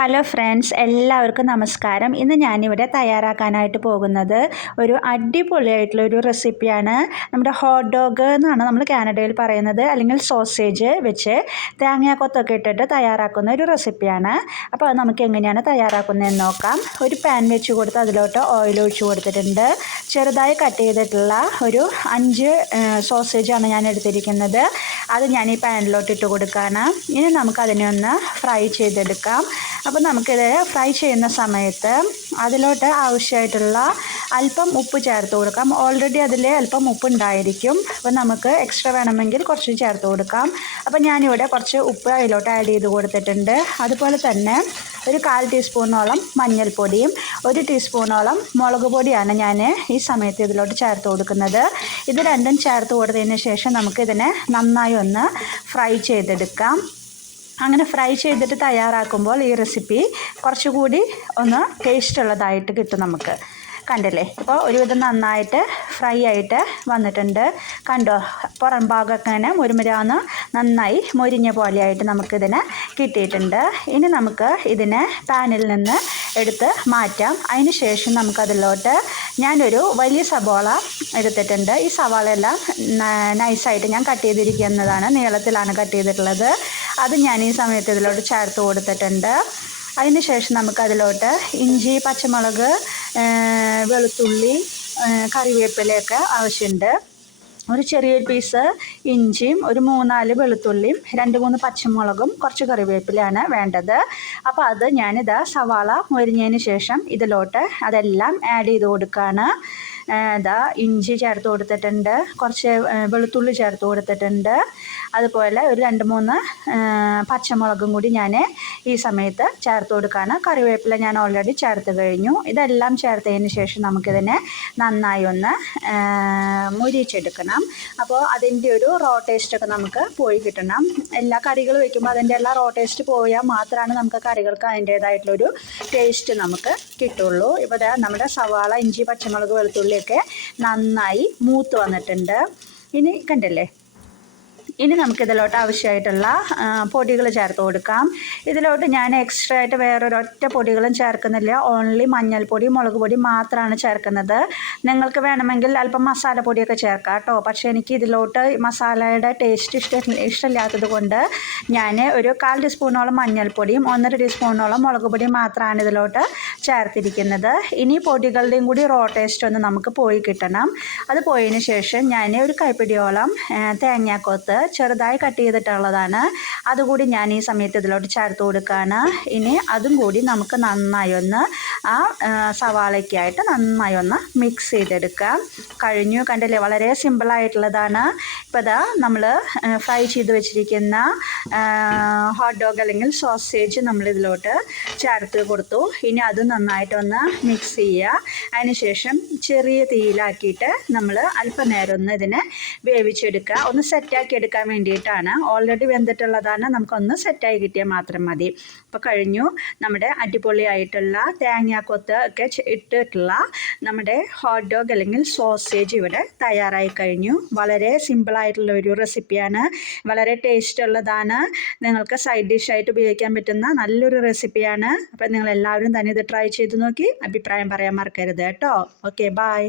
Hello friends, എല്ലാവർക്കും നമസ്കാരം. ഇന്ന് ഞാനിവിടെ തയ്യാറാക്കാനായിട്ട് പോകുന്നത് ഒരു അടിപൊളിയായിട്ടുള്ള ഒരു റെസിപ്പിയാണ്. നമ്മുടെ ഹോട്ട് ഡോഗ് എന്നാണ് നമ്മൾ കാനഡയിൽ പറയുന്നത്, അല്ലെങ്കിൽ സോസേജ് വെച്ച് തേങ്ങാക്കൊത്തൊക്കെ ഇട്ടിട്ട് തയ്യാറാക്കുന്ന ഒരു റെസിപ്പിയാണ്. അപ്പോൾ അത് നമുക്ക് എങ്ങനെയാണ് തയ്യാറാക്കുന്നതെന്ന് നോക്കാം. ഒരു പാൻ വെച്ച് കൊടുത്ത് അതിലോട്ട് ഓയിൽ ഒഴിച്ച് കൊടുത്തിട്ടുണ്ട്. ചെറുതായി കട്ട് ചെയ്തിട്ടുള്ള ഒരു 5 സോസേജാണ് ഞാൻ എടുത്തിരിക്കുന്നത്. അത് ഞാൻ ഈ പാനിലോട്ട് ഇട്ട് കൊടുക്കുകയാണ്. ഇനി നമുക്കതിനെ ഒന്ന് ഫ്രൈ ചെയ്തെടുക്കാം. അപ്പോൾ നമുക്കിത് ഫ്രൈ ചെയ്യുന്ന സമയത്ത് അതിലോട്ട് ആവശ്യമായിട്ടുള്ള അല്പം ഉപ്പ് ചേർത്ത് കൊടുക്കാം. ഓൾറെഡി അതിൽ അല്പം ഉപ്പ് ഉണ്ടായിരിക്കും. അപ്പോൾ നമുക്ക് എക്സ്ട്രാ വേണമെങ്കിൽ കുറച്ച് ചേർത്ത് കൊടുക്കാം. അപ്പോൾ ഞാനിവിടെ കുറച്ച് ഉപ്പ് അതിലോട്ട് ആഡ് ചെയ്ത് കൊടുത്തിട്ടുണ്ട്. അതുപോലെ തന്നെ ഒരു 1/4 ടീസ്പൂണോളം മഞ്ഞൾപ്പൊടിയും 1 ടീസ്പൂണോളം മുളക് പൊടിയാണ് ഞാൻ ഈ സമയത്ത് ഇതിലോട്ട് ചേർത്ത് കൊടുക്കുന്നത്. ഇത് രണ്ടും ചേർത്ത് കൊടുത്തതിന് ശേഷം നമുക്കിതിനെ നന്നായി ഒന്ന് ഫ്രൈ ചെയ്തെടുക്കാം. അങ്ങനെ ഫ്രൈ ചെയ്തിട്ട് തയ്യാറാക്കുമ്പോൾ ഈ റെസിപ്പി കുറച്ചുകൂടി ഒന്ന് ടേസ്റ്റ് ഉള്ളതായിട്ട് കിട്ടും നമുക്ക്. കണ്ടില്ലേ, ഇപ്പോൾ ഒരുവിധം നന്നായിട്ട് ഫ്രൈ ആയിട്ട് വന്നിട്ടുണ്ട്. കണ്ടോ, പുറം ഭാഗമൊക്കെ ഇങ്ങനെ മുരുമുരാന്ന് നന്നായി മൊരിഞ്ഞ പോലെയായിട്ട് നമുക്കിതിനെ കിട്ടിയിട്ടുണ്ട്. ഇനി നമുക്ക് ഇതിനെ പാനിൽ നിന്ന് എടുത്ത് മാറ്റാം. അതിന് ശേഷം നമുക്കതിലോട്ട് ഞാനൊരു വലിയ സവാള എടുത്തിട്ടുണ്ട്. ഈ സവാളയെല്ലാം നൈസായിട്ട് ഞാൻ കട്ട് ചെയ്തിരിക്കുന്നതാണ്, നീളത്തിലാണ് കട്ട് ചെയ്തിട്ടുള്ളത്. അത് ഞാൻ ഈ സമയത്ത് ഇതിലോട്ട് ചേർത്ത് കൊടുത്തിട്ടുണ്ട്. അതിന് ശേഷം നമുക്കതിലോട്ട് ഇഞ്ചി, പച്ചമുളക്, വെളുത്തുള്ളി, കറിവേപ്പിലയൊക്കെ ആവശ്യമുണ്ട്. ഒരു ചെറിയൊരു പീസ് ഇഞ്ചിയും ഒരു 3-4 വെളുത്തുള്ളിയും 2-3 പച്ചമുളകും കുറച്ച് കറിവേപ്പിലയാണ് വേണ്ടത്. അപ്പോൾ അത് ഞാനിതാ സവാള മൊരിഞ്ഞതിന് ശേഷം ഇതിലോട്ട് അതെല്ലാം ആഡ് ചെയ്ത് കൊടുക്കുകയാണ്. ഇഞ്ചി ചേർത്ത് കൊടുത്തിട്ടുണ്ട്, കുറച്ച് വെളുത്തുള്ളി ചേർത്ത് കൊടുത്തിട്ടുണ്ട്. അതുപോലെ ഒരു 2-3 പച്ചമുളകും കൂടി ഞാൻ ഈ സമയത്ത് ചേർത്ത് കൊടുക്കുകയാണ്. കറിവേപ്പില ഞാൻ ഓൾറെഡി ചേർത്ത് കഴിഞ്ഞു. ഇതെല്ലാം ചേർത്തതിന് ശേഷം നമുക്കിതിനെ നന്നായി ഒന്ന് മുരിച്ചെടുക്കണം. അപ്പോൾ അതിൻ്റെ ഒരു റോ ടേസ്റ്റൊക്കെ നമുക്ക് പോയി കിട്ടണം. എല്ലാ കറികൾ വയ്ക്കുമ്പോൾ അതിൻ്റെ എല്ലാ റോ ടേസ്റ്റ് പോയാൽ മാത്രമാണ് നമുക്ക് കറികൾക്ക് അതിൻ്റേതായിട്ടുള്ളൊരു ടേസ്റ്റ് നമുക്ക് കിട്ടുള്ളൂ. ഇപ്പോൾ നമ്മുടെ സവാള, ഇഞ്ചി, പച്ചമുളക്, വെളുത്തുള്ളിയൊക്കെ നന്നായി മൂത്ത് വന്നിട്ടുണ്ട്. ഇനി കണ്ടില്ലേ, ഇനി നമുക്കിതിലോട്ട് ആവശ്യമായിട്ടുള്ള പൊടികൾ ചേർത്ത് കൊടുക്കാം. ഇതിലോട്ട് ഞാൻ എക്സ്ട്രാ ആയിട്ട് വേറൊരൊറ്റ പൊടികളും ചേർക്കുന്നില്ല. ഓൺലി മഞ്ഞൾപ്പൊടി, മുളക് പൊടി മാത്രമാണ് ചേർക്കുന്നത്. നിങ്ങൾക്ക് വേണമെങ്കിൽ അല്പം മസാലപ്പൊടിയൊക്കെ ചേർക്കാം കേട്ടോ. പക്ഷേ എനിക്ക് ഇതിലോട്ട് മസാലയുടെ ടേസ്റ്റ് ഇഷ്ടമില്ലാത്തത് കൊണ്ട് ഞാൻ ഒരു 1/4 ടീസ്പൂണോളം മഞ്ഞൾപ്പൊടിയും 1.5 ടീസ്പൂണോളം മുളക് പൊടിയും മാത്രമാണ് ഇതിലോട്ട് ചേർത്തിരിക്കുന്നത്. ഇനി പൊടികളുടെയും കൂടി റോ ടേസ്റ്റ് ഒന്ന് നമുക്ക് പോയി കിട്ടണം. അത് പോയതിന് ശേഷം ഞാൻ ഒരു കൈപ്പിടിയോളം തേങ്ങാക്കൊത്ത് ചെറുതായി കട്ട് ചെയ്തിട്ടുള്ളതാണ്, അതുകൂടി ഞാൻ ഈ സമയത്ത് ഇതിലോട്ട് ചേർത്ത് കൊടുക്കുകയാണ്. ഇനി അതും കൂടി നമുക്ക് നന്നായി ഒന്ന് ആ സവാളയ്ക്കായിട്ട് നന്നായി ഒന്ന് മിക്സ് ചെയ്തെടുക്കാം. കഴിഞ്ഞു, കണ്ടില്ലേ, വളരെ സിമ്പിളായിട്ടുള്ളതാണ്. ഇപ്പോൾ നമ്മൾ ഫ്രൈ ചെയ്ത് വെച്ചിരിക്കുന്ന ഹോട്ട് ഡോഗ് അല്ലെങ്കിൽ സോസേജ് നമ്മളിതിലോട്ട് ചേർത്ത് കൊടുത്തു. ഇനി അത് നന്നായിട്ടൊന്ന് മിക്സ് ചെയ്യുക. അതിനുശേഷം ചെറിയ തീയിലാക്കിയിട്ട് നമ്മൾ അല്പനേരം ഒന്ന് ഇതിനെ വേവിച്ചെടുക്കുക. ഒന്ന് സെറ്റാക്കി എടുക്കാൻ വേണ്ടിയിട്ടാണ്. ഓൾറെഡി വെന്തിട്ടുള്ളതാണ്, നമുക്കൊന്ന് സെറ്റായി കിട്ടിയാൽ മാത്രം മതി. അപ്പോൾ കഴിഞ്ഞു, നമ്മുടെ അടിപൊളിയായിട്ടുള്ള തേങ്ങാക്കൊത്ത് ഒക്കെ ഇട്ടിട്ടുള്ള നമ്മുടെ ഹോട്ട് ഡോഗ് അല്ലെങ്കിൽ സോസേജ് ഇവിടെ തയ്യാറായി കഴിഞ്ഞു. വളരെ സിമ്പിളായിട്ടുള്ള ഒരു റെസിപ്പിയാണ്, വളരെ ടേസ്റ്റ് ഉള്ളതാണ്. നിങ്ങൾക്ക് സൈഡ് ഡിഷായിട്ട് ഉപയോഗിക്കാൻ പറ്റുന്ന നല്ലൊരു റെസിപ്പിയാണ്. അപ്പോൾ നിങ്ങളെല്ലാവരും തന്നെ ഇത് ട്രൈ ചെയ്ത് നോക്കി അഭിപ്രായം പറയാൻ മറക്കരുത് കേട്ടോ. Okay, by.